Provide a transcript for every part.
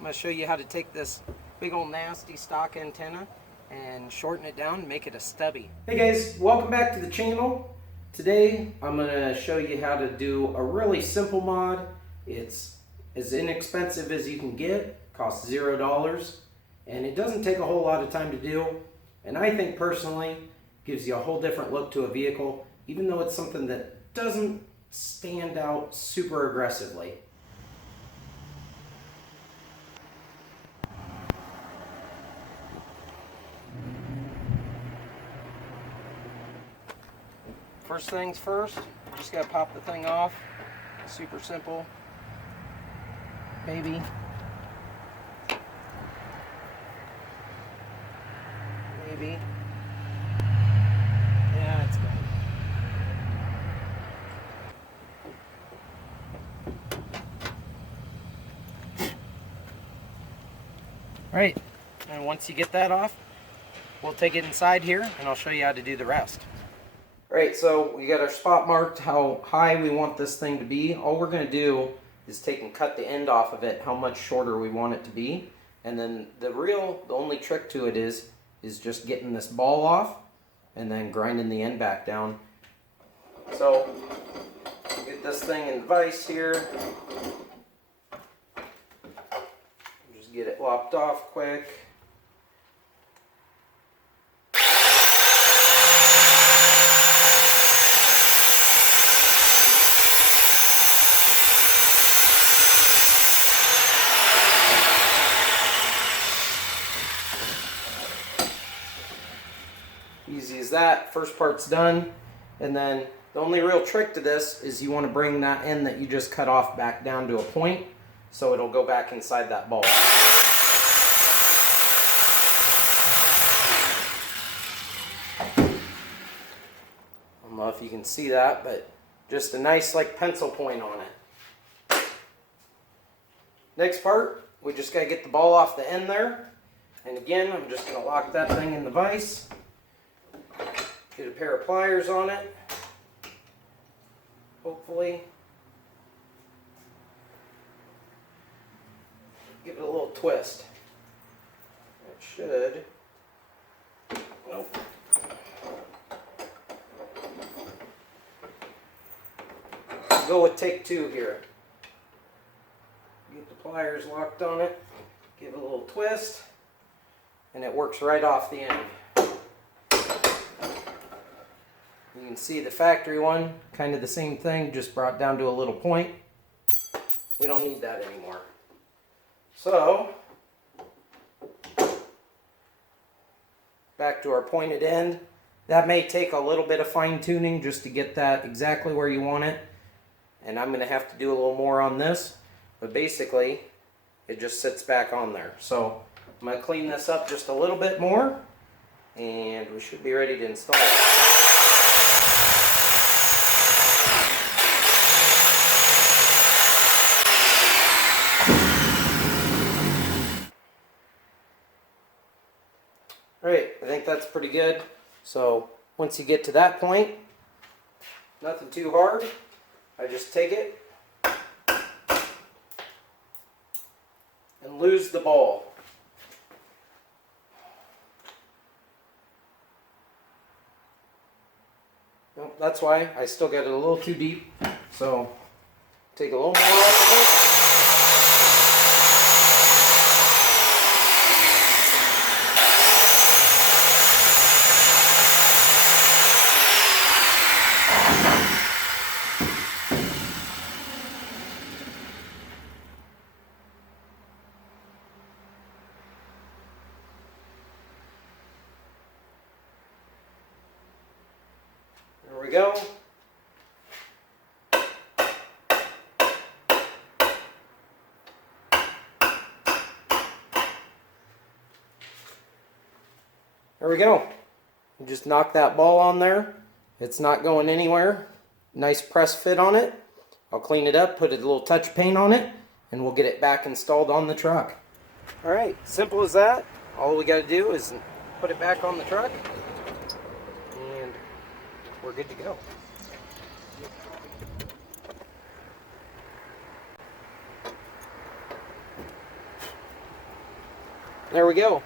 I'm going to show you how to take this big old nasty stock antenna and shorten it down and make it a stubby. Hey guys, welcome back to the channel. Today I'm going to show you how to do a really simple mod. It's as inexpensive as you can get, costs $0, and it doesn't take a whole lot of time to do, and I think personally gives you a whole different look to a vehicle, even though it's something that doesn't stand out super aggressively. First things first, just gotta pop the thing off. Super simple. Maybe. Yeah, it's good. Alright, and once you get that off, we'll take it inside here and I'll show you how to do the rest. Alright, so we got our spot marked how high we want this thing to be. All we're going to do is take and cut the end off of it, how much shorter we want it to be. And then the only trick to it is just getting this ball off and then grinding the end back down. So, get this thing in the vise here. Just get it lopped off quick. Easy as that. First part's done, and then the only real trick to this is you want to bring that end that you just cut off back down to a point so it'll go back inside that ball. I don't know if you can see that, but just a nice like pencil point on it. Next part, we just got to get the ball off the end there, and again I'm just going to lock that thing in the vise. Get a pair of pliers on it, hopefully. Give it a little twist. It should. Nope. Go with take two here. Get the pliers locked on it, give it a little twist, and it works right off the end. You can see the factory one, kind of the same thing, just brought down to a little point. We don't need that anymore. So, back to our pointed end. That may take a little bit of fine tuning just to get that exactly where you want it. And I'm going to have to do a little more on this. But basically, it just sits back on there. So, I'm going to clean this up just a little bit more. And we should be ready to install it. Alright, I think that's pretty good. So once you get to that point, nothing too hard. I just take it and lose the ball. Well, that's why I still got it a little too deep. So take a little more off of it. There we go. There we go. You just knock that ball on there. It's not going anywhere. Nice press fit on it. I'll clean it up, put a little touch paint on it, and we'll get it back installed on the truck. Alright, simple as that. All we got to do is put it back on the truck, and we're good to go. There we go.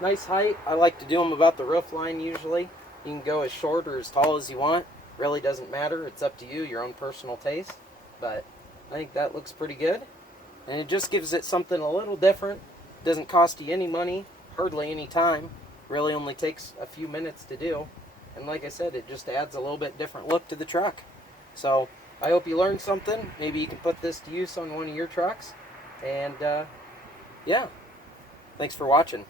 Nice height. I like to do them about the roof line usually. You can go as short or as tall as you want. Really doesn't matter. It's up to you, your own personal taste. But I think that looks pretty good. And it just gives it something a little different. Doesn't cost you any money, hardly any time. Really only takes a few minutes to do. And like I said, it just adds a little bit different look to the truck. So I hope you learned something. Maybe you can put this to use on one of your trucks. And yeah, thanks for watching.